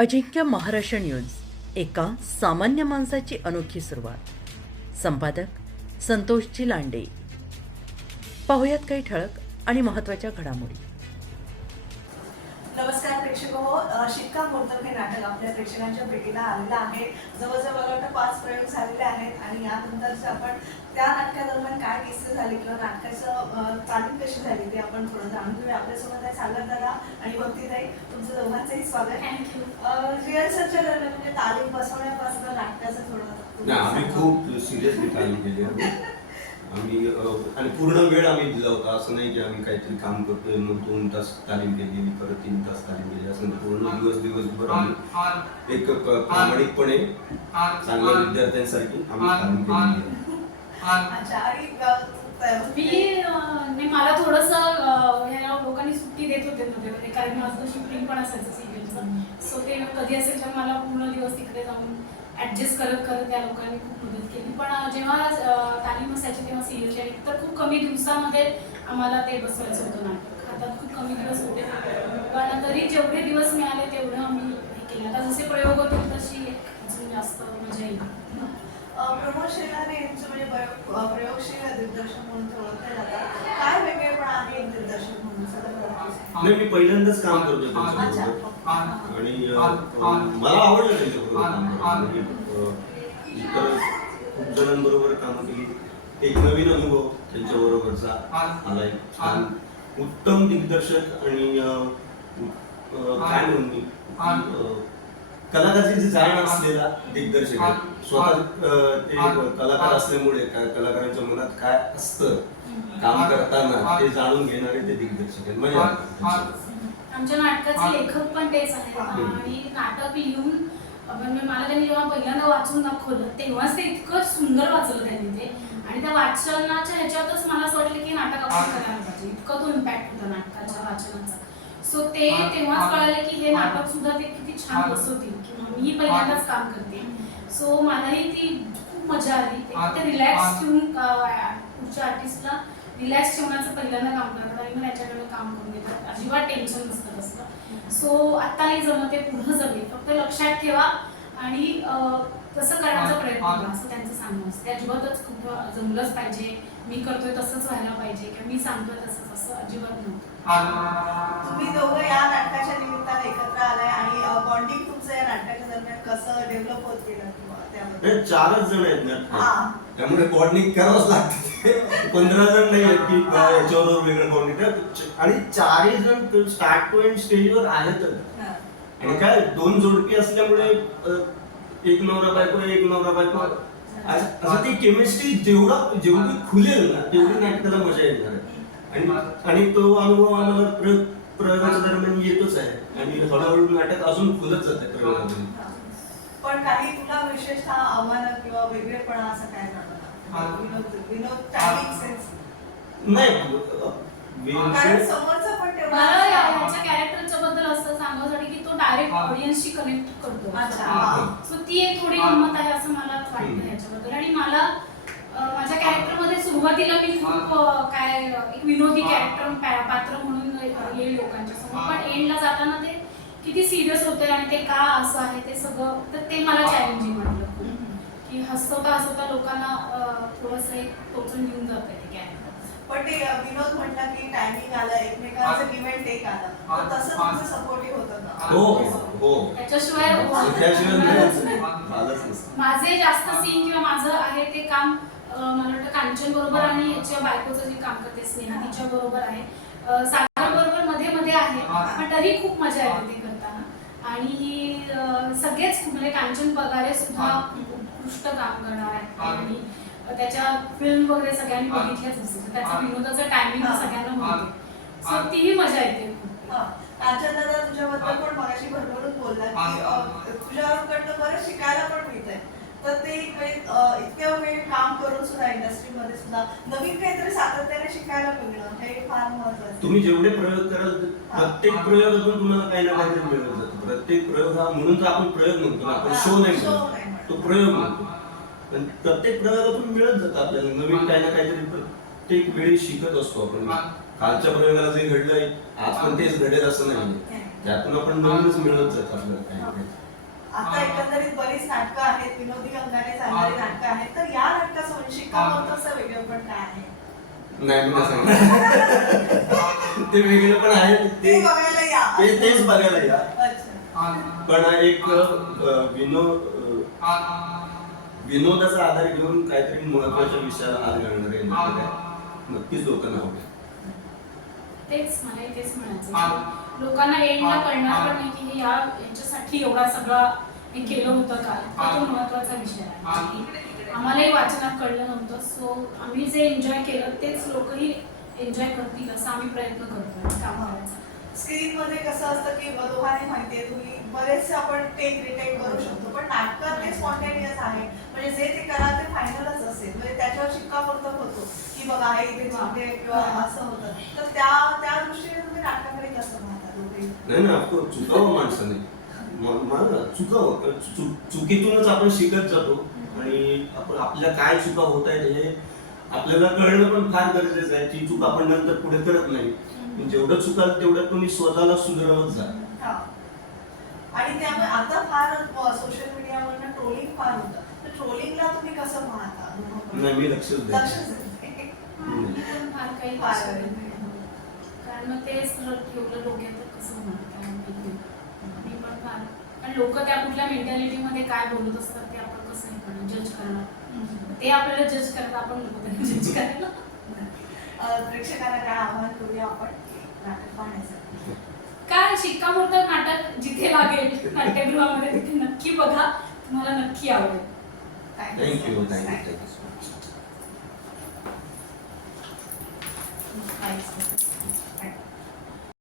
अजिंक्य Maharashtra news, एका सामान्य माणसाची अनोखी सुरुवात. संपादक संतोषजी लांडे. पाहुयात काही ठळक आणि महत्त्वाच्या घडामोडी. नमस्कार प्रेक्षक हो, शिक्कामोर्तब हे नाटक आपल्या प्रेक्षकांच्या भेटीला आलेलं आहे. जवळजवळ मला वाटतं 5 प्रयोग झालेले आहेत आणि यानंतरच आपण त्या नाटकादरम्यान काय किस्से झाले किंवा नाटकाचं तालीम कशी झाली ते आपण थोडं जाणून घेऊया. आपल्यासोबत आहे सागर दादा आणि भक्तीताई. तुमचं दोघांचंही स्वागत. थँक्यू. रिहर्सलच्या दरम्यान म्हणजे तालीम बसवण्यापासून नाटकाचं थोडं आम्ही खूप सिरियसली तालीम केली आम्ही आणि पूर्ण वेळ आम्ही दिला होता. असं नाही की आम्ही काहीतरी काम करतोय मग 2 तास तालीम केली परत 3 तास तालीम केली, असं पूर्ण दिवसभर आम्ही एक प्रामाणिकपणे चांगल्या विद्यार्थ्यांसारखी आम्ही तालीम केली. अच्छा. आणि मला थोडंसं ह्या लोकांनी सुट्टी देत होते मध्ये, कारण माझं शूटिंग पण असायचं सिरियलचं. सो ते कधी असेल तर मला पूर्ण दिवस तिकडे जाऊन ॲडजस्ट करत त्या लोकांनी खूप मदत केली. पण जेव्हा तालीम असायची तेव्हा सिरियलच्या तर खूप कमी दिवसामध्ये आम्हाला ते बसवायचं होतं नाटक. हातात खूप कमी दिवस होते, पण तरी जेवढे दिवस मिळाले तेवढं आम्ही हे केलं. आता जसे प्रयोग होतील तशी अजून जास्त मजा येईल. प्रमोद शेलार यांचं म्हणजे प्रयोगशील दिग्दर्शक म्हणून ते ओळखले जातात. काय वेगळेपणा आहे एक दिग्दर्शक म्हणून? नाही, मी पहिल्यांदाच काम करतोय त्यांच्याबरोबर आणि मला आवडलं त्यांच्याबरोबर काम करायला. इतर खूप जणांबरोबर कामं केली. एक नवीन अनुभव त्यांच्याबरोबरचा आलाय. छान उत्तम दिग्दर्शक आणि काय म्हणून मी कलाकाराची जाण असलेला दिग्दर्शक आहे. स्वतः ते कलाकार असल्यामुळे कलाकारांच्या मनात काय असतं काम करताना ते जाणून घेणारे ते दिग्दर्शक आहेत. म्हणजे आमच्या नाटकाचे लेखक पण तेच आहेत आणि नाटक लिहून मला त्यांनी जेव्हा पहिल्यांदा वाचून दाखवलं तेव्हाच ते इतकं सुंदर वाचलं त्यांनी ते. आणि त्या वाचनाच्या ह्याच्यातच मला असं वाटलं की नाटक आपण करायला पाहिजे. इतकं तो इम्पॅक्ट होता नाटकाच्या वाचनाचा. सो ते तेव्हाच कळालं की हे नाटक सुद्धा ते किती छान बसवतील किंवा मी पहिल्यांदाच काम करते. सो मलाही ती खूप मजा आली. ते रिलॅक्स ठेवून पुढच्या आर्टिस्टला रिलॅक्स ठेवण्याचं पहिल्यांदा काम करतात आणि मग त्याच्याकडे काम करून घेतात. अजिबात टेन्शन नसतं असतं. सो आत्ता नाही जमत, ते पुढं जमेल, फक्त लक्षात ठेवा आणि तसं करण्याचा प्रयत्न करा असं त्यांचं सांगणं असतं. अजिबातच खूप जमलंच पाहिजे, मी करतोय तसंच व्हायला पाहिजे किंवा मी सांगतोय तसंच, असं अजिबात नव्हतं. तुम्ही दोघं या नाटकाच्या निमित्ताने एकत्र आलाय आणि बॉन्डिंग तुमचं या नाटकाच्या दरम्यान कसं डेव्हलप होत गेलं त्याबद्दल? 4च जण आहेत ना, त्यामुळे बॉन्डिंग करावंच लागतं. 15 जण नाही आहेत की याच्यावर वेगळं बॉन्डिंग. आणि 4ही जण स्टार्ट टू एंड स्टेजवर आहेतच. आणि काय 2 जोडपी असल्यामुळे एक नवरा बायको असं ती केमिस्ट्री जेवढी खुलेल ना तेवढी नाटकाला मजा येणार आहे. आणि तो अनुभव आम्हाला प्रयोगाच्या दरम्यान येतोच आहे आणि हळूहळू नाटक अजून खुलत जाते प्रयोगामध्ये. पण काही तुला विशेषतः आव्हानं किंवा वेगळेपणा असं काय जाणवलं? विनोद टायमिंग सेन्स नाही, कारण समोरचा पण तेवढा मला याच्या कॅरेक्टरच्या बद्दल असं सांगायसाठी की तो डायरेक्ट ऑडियन्सशी कनेक्ट करतो. सो ती एक थोडी गंमत आहे असं मला वाटतं ह्याच्याबद्दल. आणि मला माझ्या कॅरेक्टरमध्ये सुरुवातीला मी खूप एक विनोदी कॅरेक्टर पात्र म्हणून येईल लोकांच्या समोर, पण एंडला जाताना ते किती सिरियस होतंय आणि ते का असं आहे ते सगळं, तर ते मला चॅलेंजिंग वाटलं की हसवता लोकांना थोडंसं एक टोचून घेऊन जातंय ते कॅरेक्टर. पण ते विनोद म्हटला की टायमिंग आलं, एकमेकांचं गिव्ह अँड टेक आलं, तर तसं तुमचं सपोर्टिव्ह होतं का? हो. त्याच्याशिवाय माझे जास्त सीन किंवा माझं आहे ते काम मला वाटतं कांचन बरोबर आणि याच्या बायकोचं जे काम करते स्नेहा तिच्या बरोबर आहे, सागर बरोबर मध्ये आहे, पण तरी खूप मजा येते ते करताना. आणि सगळेच म्हणजे कांचन पगारे सुद्धा उत्कृष्ट काम करणार आहे आणि त्याच्या फिल्म वगैरे सगळ्यांनी बघितल्याच असेल, त्याचा विनोदाचा टायमिंग सगळ्यांना माहिती. सो तीही मजा येते खूप. कांचन दादा तुझ्याबद्दल पण मगाशी भरभरून बोलला की तुझ्याकडनं बरं शिकायला पण मिळतंय. तर ते इतक्या वेळ काम करून सुद्धा इंडस्ट्रीमध्ये सुद्धा नवीन काहीतरी सातत्याने शिकायला मिळणं हे फार महत्त्वाचं. तुम्ही जेवढे प्रयोग कराल प्रत्येक प्रयोगातून तुम्हाला काही ना काहीतरी मिळत जातं. प्रत्येक प्रयोग हा म्हणून तर आपण प्रयोग म्हणतो, आपण शो नाही म्हणतो, तो प्रयोग म्हणतो. पण प्रत्येक प्रयोगातून मिळत जातं आपल्याला नवीन काही ना काहीतरी. प्रत्येक वेळी शिकत असतो आपण. कालच्या प्रयोगाला जे घडलंय आज पण तेच घडेल असं नाही. त्यातून आपण नवीनच मिळत जात आपल्याला काही ना काही. आता एकंदरीत बरीच नाटकं आहेत, विनोदी अंगाने चालणारी नाटकं आहेत, तर या नाटकासोबत शिक्कामोर्तबचं वेगळं पण काय आहे? नाही मी नाही सांगितलं. ते वेगळे पण आहे ते बघायला या. तेच बघायला या. अच्छा. पण एक विनोदाचा आधार घेऊन काहीतरी महत्वाच्या विषयाला हात घालणारे नाटक आहे. नक्कीच लोकांना आवडेल. तेच मला तेच म्हणायचं लोकांना एंडला कळणार पण नाही की हे यांच्यासाठी एवढा सगळा हे केलं होतं का, हा तो महत्वाचा विषय आहे. आम्हालाही वाचनात कळलं नव्हतं, सो आम्ही जे एन्जॉय केलं तेच लोकही एन्जॉय करतील असं आम्ही प्रयत्न करतोय काम करायचा. स्क्रीन मध्ये कसं असतं की दोघांनी माहितीये तुम्ही बरेचसे आपण टेक रिटेक करू शकतो, पण नाटकात ते स्पॉन्टेनियस आहे, म्हणजे जे ते कराल ते फायनलच असेल, म्हणजे त्याच्यावर शिक्कामोर्तब होतो की बघा हे इथे चुकले किंवा असं होतं. तर त्या दृष्टीने तुम्ही नाटकाकडे कसं पाहता दोघे? नाही ना, चुकावं माणसाने चुकावं. चुकीतूनच आपण शिकत जातो आणि आपण आपल्या काय चुका होत आहेत हे आपल्याला कळणं पण फार गरजेचं आहे. ती चूक आपण नंतर पुढे करत नाही. जेवढं चुकाल तेवढं तुम्ही स्वतःला सुधारवत जा. आणि त्यामुळे आता फार सोशल मीडियावर ट्रोलिंग फार होतं, तर ट्रोलिंगला तुम्ही कसं पाहता? नाही मी लक्षच देत नाही. मी पण फार काही फार लक्ष देत नाही. कारण मग तेच ठेवलं डोक्यात कसं होणार काय माहिती. मी पण फार कारण लोक त्या कुठल्या मेंटॅलिटीमध्ये काय बोलत असतात ते आपण कसं हे करणार, जज करणार. ते आपल्याला जज करतात, आपण लोक जज करायला. प्रेक्षकांना काय आव्हान करूया आपण नाटक पाहण्यासाठी? काय शिक्कामोर्तब नाटक जिथे लागेल नाट्यगृहामध्ये तिथे नक्की बघा, तुम्हाला नक्की आवडेल. थँक्यू. Thanks.